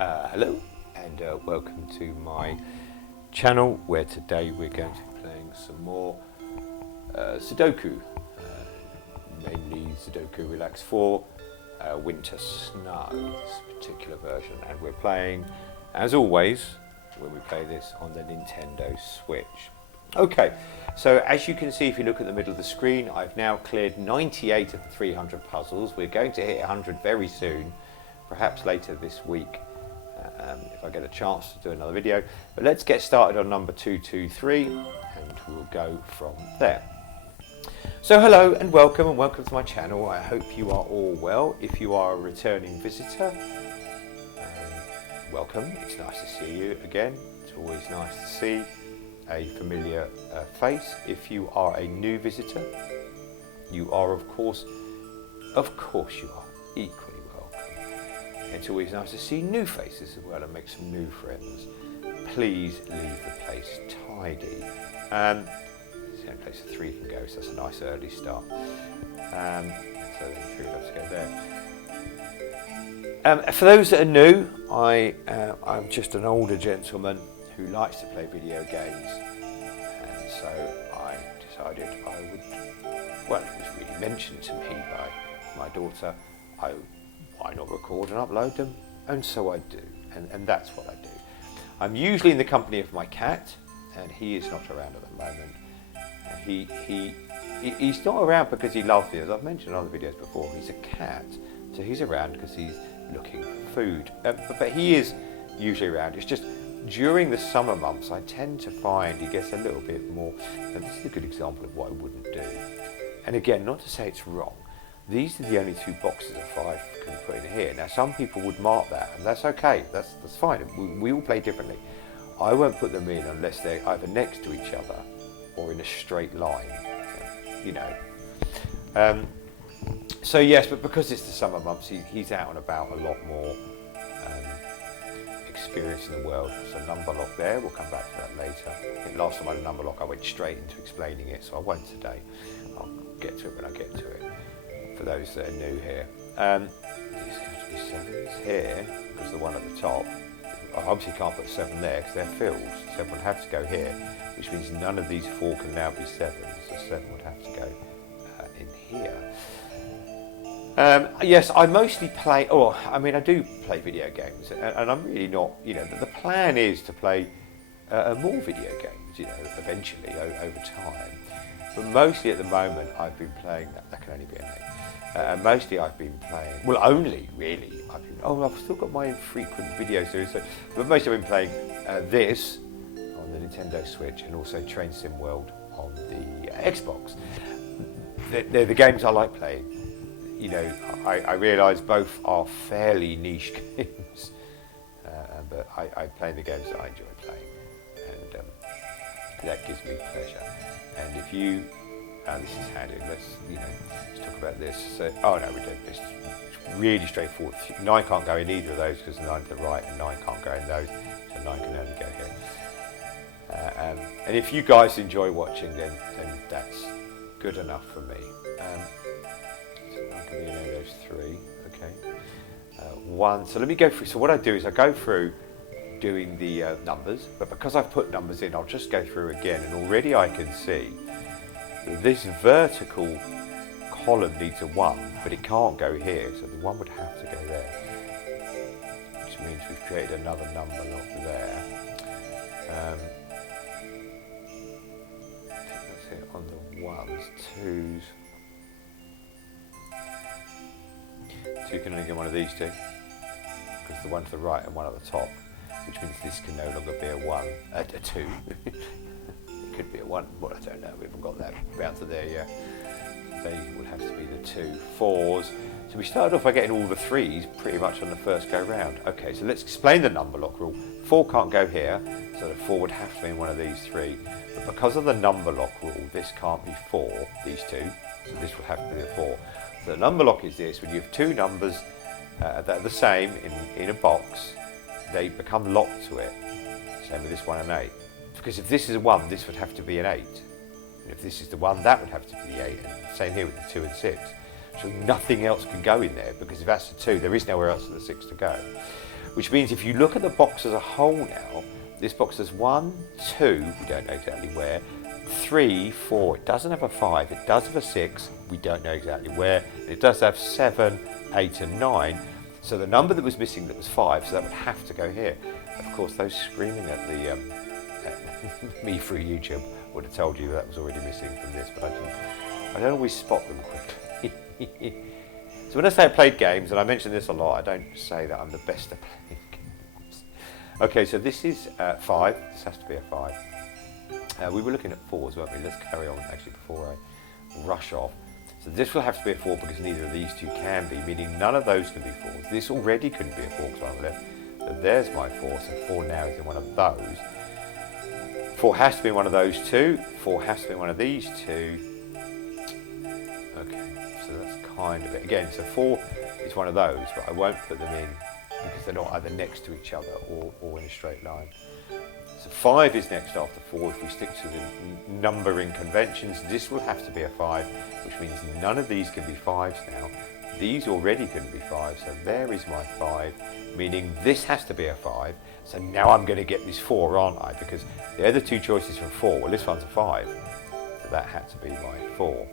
Hello and welcome to my channel, where today we're going to be playing some more Sudoku, mainly Sudoku Relax 4 Winter Snow, this particular version, and we're playing, as always, when we play this on the Nintendo Switch. Okay, so as you can see, if you look at the middle of the screen, I've now cleared 98 of the 300 puzzles. We're going to hit 100 very soon, perhaps later this week, if I get a chance to do another video. But let's get started on number 223 and we'll go from there. So hello and welcome to my channel. I hope you are all well. If you are a returning visitor, welcome. It's nice to see you again. It's always nice to see a familiar face. If you are a new visitor, you are of course you are equally welcome. It's always nice to see new faces as well and make some new friends. Please leave the place tidy. It's the only place that 3 can go, so that's a nice early start. So then 3 would have to go there. For those that are new, I'm just an older gentleman who likes to play video games, and so I decided I would, well, it was really mentioned to me by my daughter, why not record and upload them? And so I do, and that's what I do. I'm usually in the company of my cat, and he is not around at the moment. He's not around because he loves me, as I've mentioned in other videos before. He's a cat, so he's around because he's looking for food, but he is usually around. It's just during the summer months I tend to find he gets a little bit more, and this is a good example of what I wouldn't do. And again, not to say it's wrong, these are the only 2 boxes of 5 can put in here. Now some people would mark that, and that's okay, that's fine. We all play differently. I won't put them in unless they're either next to each other or in a straight line, you know. So yes, but because it's the summer months, he's out and about a lot more, experience in the world. So number lock there, we'll come back to that later. I think last time I had a number lock I went straight into explaining it, so I won't today. I'll get to it when I get to it, for those that are new here. These have to be 7s here, because the one at the top, I obviously can't put 7 there because they're fills, 7 would have to go here, which means none of these 4 can now be 7s, so 7 would have to go in here. Yes, I mostly play, I do play video games, and I'm really not, you know, the plan is to play more video games, you know, eventually over time. But mostly at the moment I've been playing, that can only be an 8. Mostly I've been playing, well, only really, I've still got my infrequent video series, but mostly I've been playing this on the Nintendo Switch and also Train Sim World on the Xbox. They're the games I like playing. You know, I realise both are fairly niche games, but I play the games that I enjoy playing, and that gives me pleasure. And if you, this is handy, let's talk about this. So, oh no, we don't. It's really straightforward. 9 can't go in either of those because 9 to the right and 9 can't go in those, so 9 can only go here. And if you guys enjoy watching, then that's good enough for me. So I can be in those 3, okay. 1. So let me go through. So what I do is I go through doing the numbers, but because I've put numbers in, I'll just go through again, and already I can see that this vertical column needs a 1, but it can't go here, so the 1 would have to go there, which means we've created another number lock there. I think that's it on the 1s, 2s. 2 can only get one of these 2, because the 1 to the right and 1 at the top, which means this can no longer be a 1, a 2. It could be a 1, well, I don't know, we haven't got that round to there yet. They would have to be the 2, 4s. So we started off by getting all the 3s pretty much on the first go round. Okay, so let's explain the number lock rule. 4 can't go here, so the 4 would have to be in one of these 3. But because of the number lock rule, this can't be 4, these 2, so this would have to be the 4. So the number lock is this: when you have 2 numbers that are the same in a box, they become locked to it. Same with this 1 and 8. Because if this is a 1, this would have to be an 8. And if this is the 1, that would have to be the 8. And same here with the 2 and 6. So nothing else can go in there, because if that's the 2, there is nowhere else for the 6 to go. which means if you look at the box as a whole now, this box has 1, 2, we don't know exactly where, 3, 4, it doesn't have a 5, it does have a 6, we don't know exactly where, it does have 7, 8 and 9, so the number that was missing that was 5, so that would have to go here. Of course, those screaming at the at me through YouTube would have told you that was already missing from this, but I don't always spot them quickly. So when I say I played games, and I mention this a lot, I don't say that I'm the best at playing games. Okay, so this is 5. This has to be a 5. We were looking at 4s, weren't we? Let's carry on actually before I rush off. So this will have to be a 4 because neither of these two can be, meaning none of those can be 4s. This already couldn't be a 4 because I'm left. So there's my 4, so 4 now is in one of those. 4 has to be one of those two. 4 has to be one of these two. Okay, so that's kind of it. Again, so 4 is one of those, but I won't put them in because they're not either next to each other or in a straight line. So 5 is next after 4. If we stick to the numbering conventions, this will have to be a 5, which means none of these can be 5s now. These already couldn't be 5, so there is my 5, meaning this has to be a 5. So now I'm going to get this 4, aren't I? Because the other two choices from 4, well, this one's a 5, so that had to be my 4.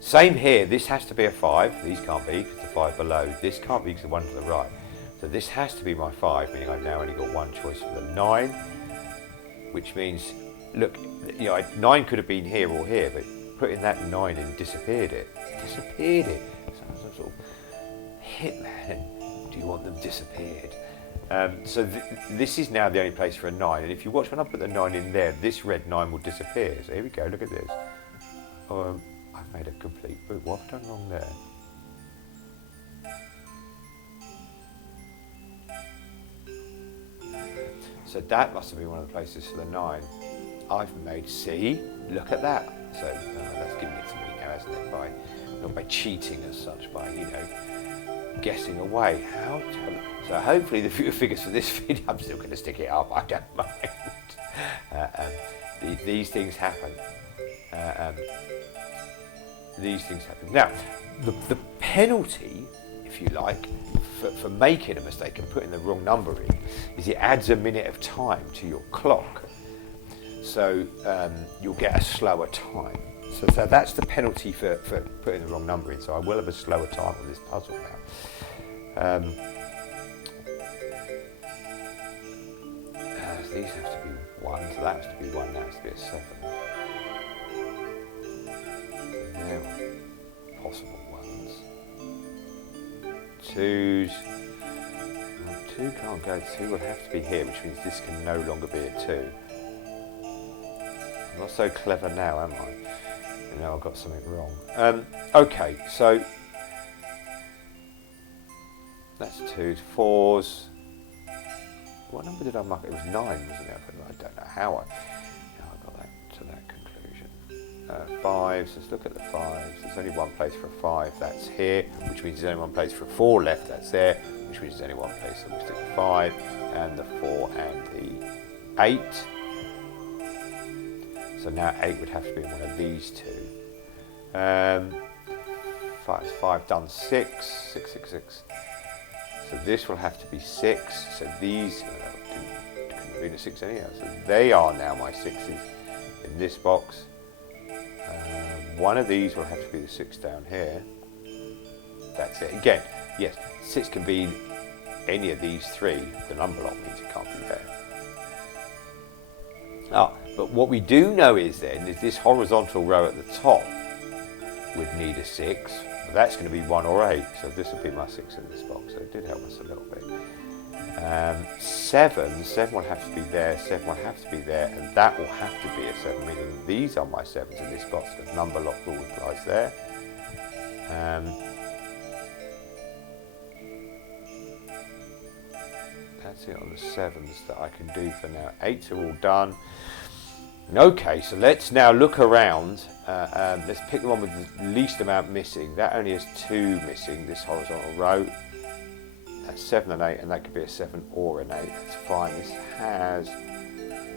Same here, this has to be a 5. These can't be because the 5 below. This can't be because the one to the right. So this has to be my 5, meaning I've now only got one choice for the 9, which means, look, you know, 9 could have been here or here, but putting that 9 in disappeared it. Disappeared it. Sounds like sort of Hitman. Do you want them disappeared? So this is now the only place for a 9, and if you watch when I put the 9 in there, this red 9 will disappear. So here we go, look at this. I've made a complete boo. What have I done wrong there? So that must have been one of the places for the 9. I've made C. Look at that. So that's giving it to me now, hasn't it? Not by cheating as such, by, you know, guessing away. So hopefully the viewer figures for this video, I'm still going to stick it up, I don't mind. These things happen. These things happen. Now, the penalty, if you like, for making a mistake and putting the wrong number in, is it adds a minute of time to your clock. So you'll get a slower time. So that's the penalty for putting the wrong number in. So I will have a slower time on this puzzle now. These have to be 1, so that has to be 1, that has to be a 7. There, possible 1s. 2s. 2 can't go, 2 will have to be here, which means this can no longer be a 2. I'm not so clever now, am I? You know, I've got something wrong. Okay, so that's 2s, 4s. What number did I mark? It was 9, wasn't it? I don't know how I got that to that conclusion. 5s, let's look at the 5s. There's only one place for a 5, that's here, which means there's only one place for a 4 left, that's there, which means there's only one place, so we'll stick the 5, and the 4, and the 8. So now 8 would have to be one of these two. 5 done, 6, 6, 6, 6. So this will have to be 6. So these couldn't have been a 6 anyhow. So they are now my 6s in this box. One of these will have to be the 6 down here. That's it. Again, yes, 6 can be any of these 3. The number lock means it can't be there. But what we do know is then, is this horizontal row at the top would need a 6. That's going to be 1 or 8, so this would be my 6 in this box, so it did help us a little bit. 7 will have to be there, 7 will have to be there, and that will have to be a 7, meaning these are my 7s in this box, the number lock rule applies there. That's it on the 7s that I can do for now. 8s are all done. Okay, so let's now look around. Let's pick the one with the least amount missing. That only has 2 missing, this horizontal row. That's 7 and 8, and that could be a 7 or an 8. That's fine. This has,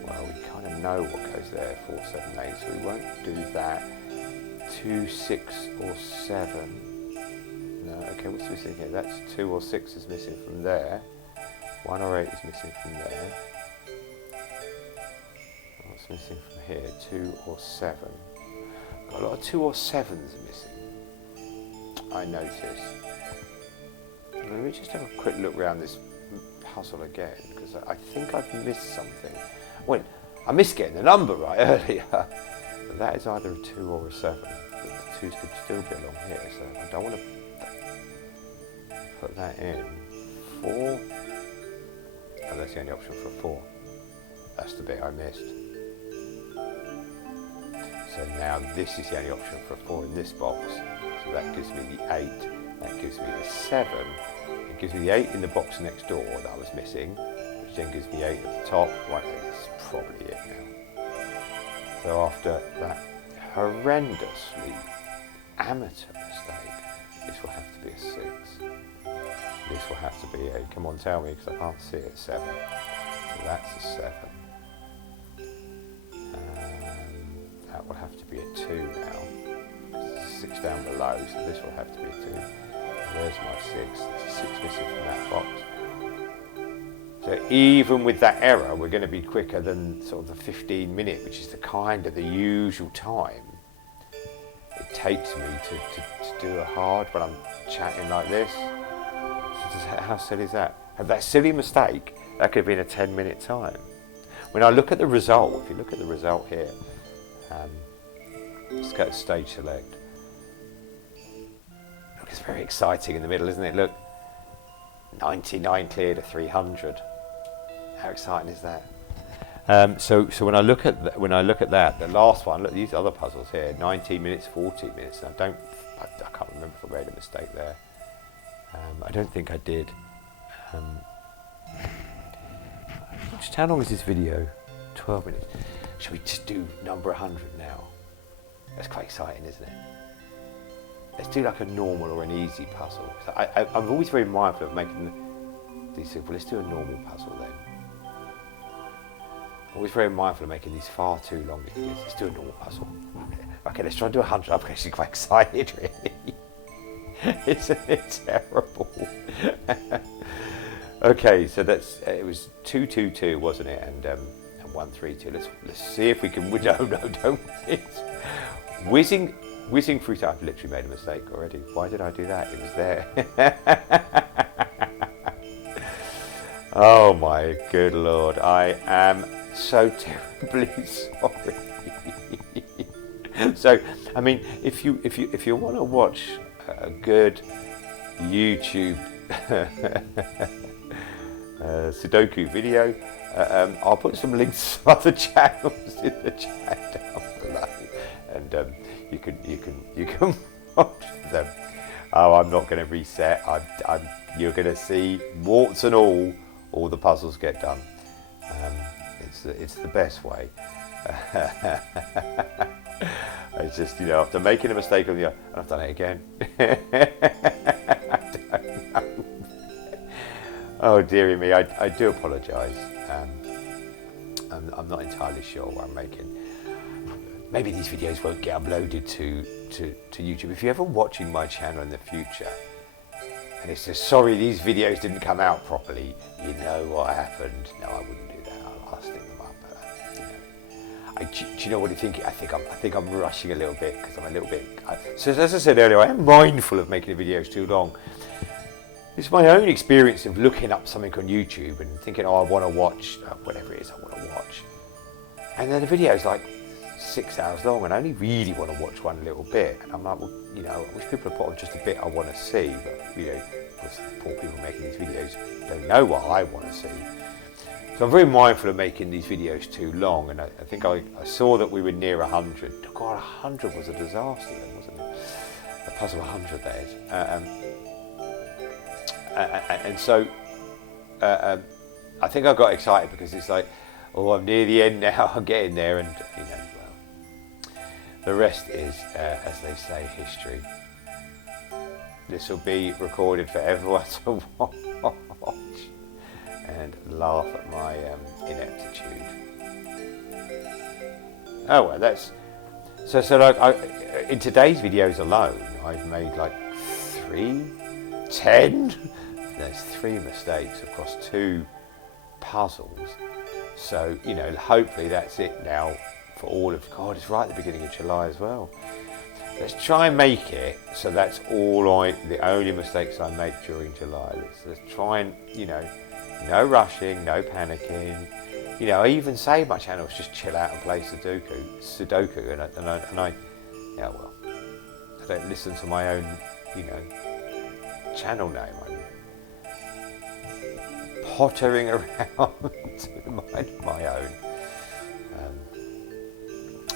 well, we kind of know what goes there, 4, 7, 8, so we won't do that. 2, 6 or 7. No, Okay, what's missing here? That's 2 or 6 is missing from there. 1 or 8 is missing from there. What's missing from here? 2 or 7. Got a lot of 2 or 7s missing. I notice. Let me just have a quick look around this puzzle again, because I think I've missed something. Well, I missed getting the number right earlier. But that is either a 2 or a 7. But the 2s could still be along here, so I don't want to put that in. 4. Oh, that's the only option for 4. That's the bit I missed. So now this is the only option for 4 in this box. So that gives me the 8. That gives me the 7. It gives me the 8 in the box next door that I was missing, which then gives me 8 at the top. Right, that's probably it now. So after that horrendously amateur mistake, this will have to be a 6. This will have to be a, come on, tell me, because I can't see it, 7. So that's a 7. That will have to be a 2 now. There's a 6 down below, so this will have to be a 2. There's my 6. There's a 6 missing from that box. So even with that error, we're going to be quicker than sort of the 15-minute, which is the kind of the usual time it takes me to do a hard when I'm chatting like this. How silly is that? And that silly mistake, that could have been a 10-minute time. When I look at the result, if you look at the result here, let's go to stage select. Look, it's very exciting in the middle, isn't it? Look, 99 clear to 300. How exciting is that? So when I look at that, the last one, look, these other puzzles here, 19 minutes, 14 minutes. And I can't remember if I made a mistake there. I don't think I did. Just how long is this video? 12 minutes. Should we just do number 100 now? That's quite exciting, isn't it? Let's do like a normal or an easy puzzle. So I'm always very mindful of making these simple. Let's do a normal puzzle then. Always very mindful of making these far too long videos. Let's do a normal puzzle. Okay, let's try and do 100. I'm actually quite excited, really. Isn't it terrible? Okay, so that's it was 222, wasn't it? And 132. Let's see if we can. No, don't miss. Whizzing through. I've literally made a mistake already. Why did I do that? It was there. Oh my good Lord! I am so terribly sorry. So, I mean, if you want to watch a good YouTube Sudoku video, I'll put some links to other channels in the chat down below, and you can watch them. Oh, I'm not going to reset. You're going to see warts and all the puzzles get done. It's the best way. It's just, after making a mistake on and I've done it again. I don't know. Oh dearie me, I do apologise. I'm not entirely sure what I'm making. Maybe these videos won't get uploaded to YouTube. If you're ever watching my channel in the future and it says, sorry, these videos didn't come out properly, you know what happened. No, I wouldn't do that. I'll stick them up. Do you know what I think? I think I'm rushing a little bit because I'm a little bit. So as I said earlier, I am mindful of making the videos too long. It's my own experience of looking up something on YouTube and thinking, oh, I want to watch whatever it is I want to watch, and then the video is like 6 hours long, and I only really want to watch one little bit. And I'm like, well, I wish people had put on just a bit I want to see, but because the poor people making these videos don't know what I want to see. So I'm very mindful of making these videos too long, and I think I saw that we were near 100. God, 100 was a disaster then, wasn't it? A puzzle 100, that is. And so I think I got excited because it's like, oh, I'm near the end now, I'm getting there, and well, the rest is, as they say, history. This will be recorded for everyone to watch and laugh at my ineptitude. Oh well, that's so like in today's videos alone, I've made like 3 10. There's 3 mistakes across 2 puzzles. So, you know, hopefully that's it now for all of, God, it's right at the beginning of July as well. Let's try and make it so that's the only mistakes I make during July. Let's try and, you know, no rushing, no panicking. You know, I even say my channel is just chill out and play Sudoku, and I, yeah, well, I don't listen to my own, you know, channel name. I'm pottering around to my own.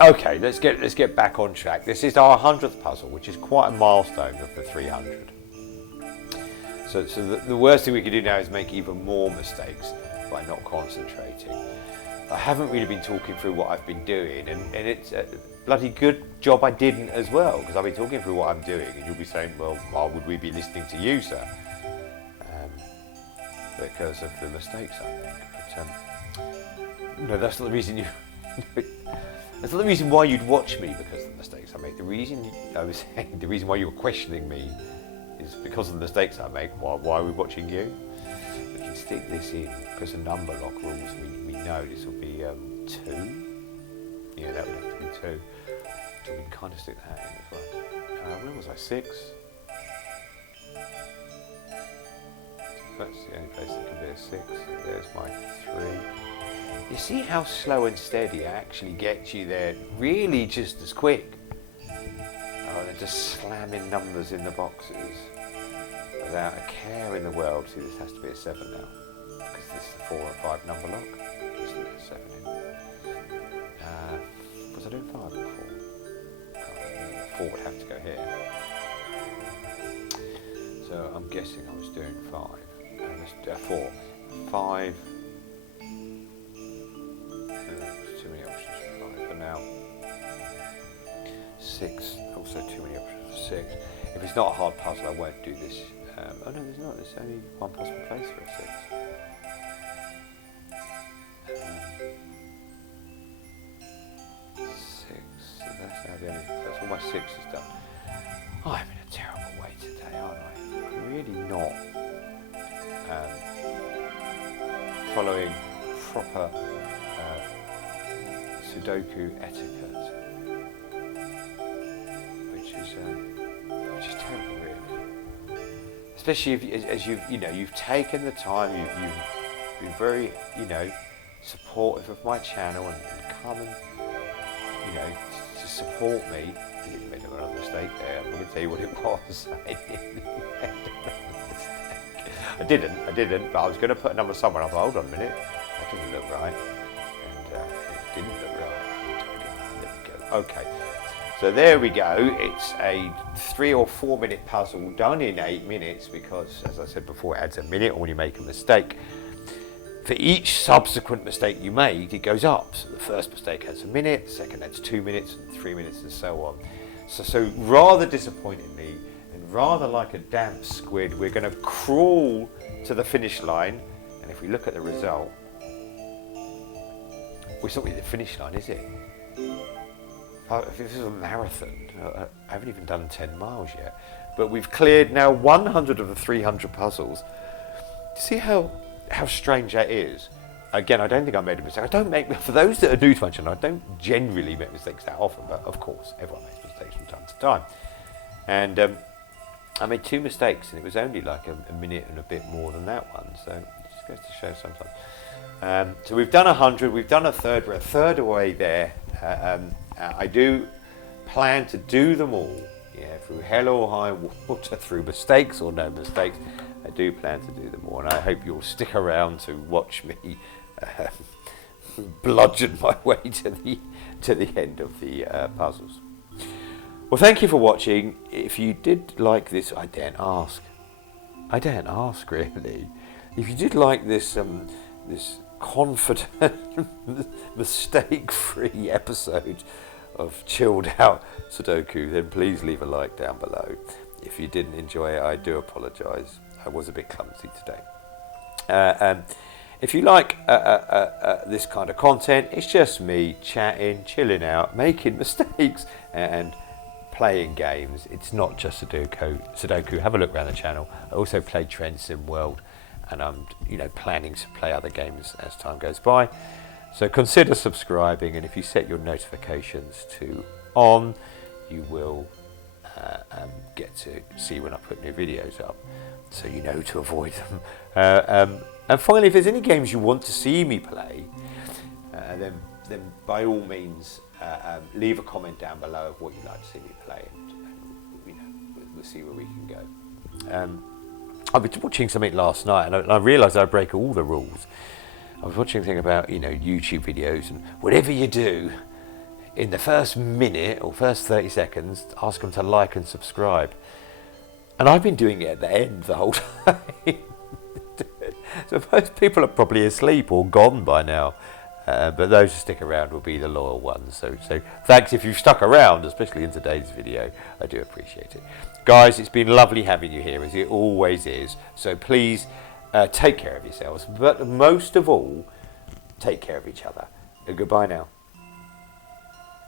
Okay, let's get back on track. This is our 100th puzzle, which is quite a milestone of the 300. So the worst thing we could do now is make even more mistakes by not concentrating. I haven't really been talking through what I've been doing, and it's a bloody good job I didn't as well, because I've been talking through what I'm doing, and you'll be saying, well, why would we be listening to you, sir? Because of the mistakes I make. But no, that's not the reason you. That's not the reason why you'd watch me, because of the mistakes I make. The reason the reason why you're questioning me is because of the mistakes I make. Why are we watching you? We can stick this in, because the number lock rules, we know this will be 2. Yeah, that would have to be 2. So we can kind of stick that in as well. Where was I? 6? That's the only place that can be a 6. There's my 3. You see how slow and steady it actually gets you there, really just as quick. Oh, they're just slamming numbers in the boxes without a care in the world. See, this has to be a 7 now, because this is a 4 and 5 number lock. Let's do a 7 in. Was I doing 5 or 4? 4 would have to go here. So I'm guessing I was doing 5. Let's do 4. 5. Too many options for 5 for now. 6. Also too many options for 6. If it's not a hard puzzle, I won't do this. Oh no, there's not. There's only one possible place for a 6. 6. So that's now the only. That's all my 6 is done. Oh, I'm in a terrible way today, aren't I? I'm really not following proper Sudoku etiquette, which is terrible, really. Especially as you've taken the time, you've been very, supportive of my channel and come and, to support me. I didn't make another mistake there. I'm going to tell you what it was. I didn't, but I was going to put a number somewhere. I thought, hold on a minute, that doesn't look right. And it didn't look right. There we go. Okay, so there we go. It's a 3 or 4 minute puzzle done in 8 minutes, because, as I said before, it adds a minute when you make a mistake. For each subsequent mistake you made, it goes up. So the first mistake adds a minute, the second adds 2 minutes, and 3 minutes, and so on. So rather disappointingly, and rather like a damp squid, we're going to crawl to the finish line. And if we look at the result, well, it's not really the finish line, is it? If this is a marathon, I haven't even done 10 miles yet, but we've cleared now 100 of the 300 puzzles. See how strange that is? Again, I don't think I made a mistake. I don't make, for those that are new to my channel, I don't generally make mistakes that often, but of course, everyone makes mistakes from time to time. And I made 2 mistakes, and it was only like a minute and a bit more than that one, so it just goes to show sometimes. So we've done 100, we've done a third, we're a third away there. I do plan to do them all, through hell or high water, through mistakes or no mistakes. I do plan to do them all, and I hope you'll stick around to watch me bludgeon my way to the end of the puzzles. Well, thank you for watching. If you did like this, I daren't ask really. If you did like this this confident, mistake-free episode of chilled out Sudoku, then please leave a like down below. If you didn't enjoy it, I do apologise. I was a bit clumsy today. If you like this kind of content, it's just me chatting, chilling out, making mistakes, and playing games. It's not just Sudoku. Have a look around the channel. I also play Trend Sim World, and I'm planning to play other games as time goes by. So consider subscribing, and if you set your notifications to on, you will get to see when I put new videos up, so you know to avoid them. And finally, if there's any games you want to see me play, then by all means leave a comment down below of what you'd like to see me play, and we'll see where we can go. I was watching something last night, and I realised I break all the rules. I was watching a thing about YouTube videos, and whatever you do, in the first minute or first 30 seconds, ask them to like and subscribe. And I've been doing it at the end the whole time. So most people are probably asleep or gone by now. But those who stick around will be the loyal ones. So thanks if you've stuck around, especially in today's video. I do appreciate it. Guys, it's been lovely having you here, as it always is. So please take care of yourselves. But most of all, take care of each other. Goodbye now.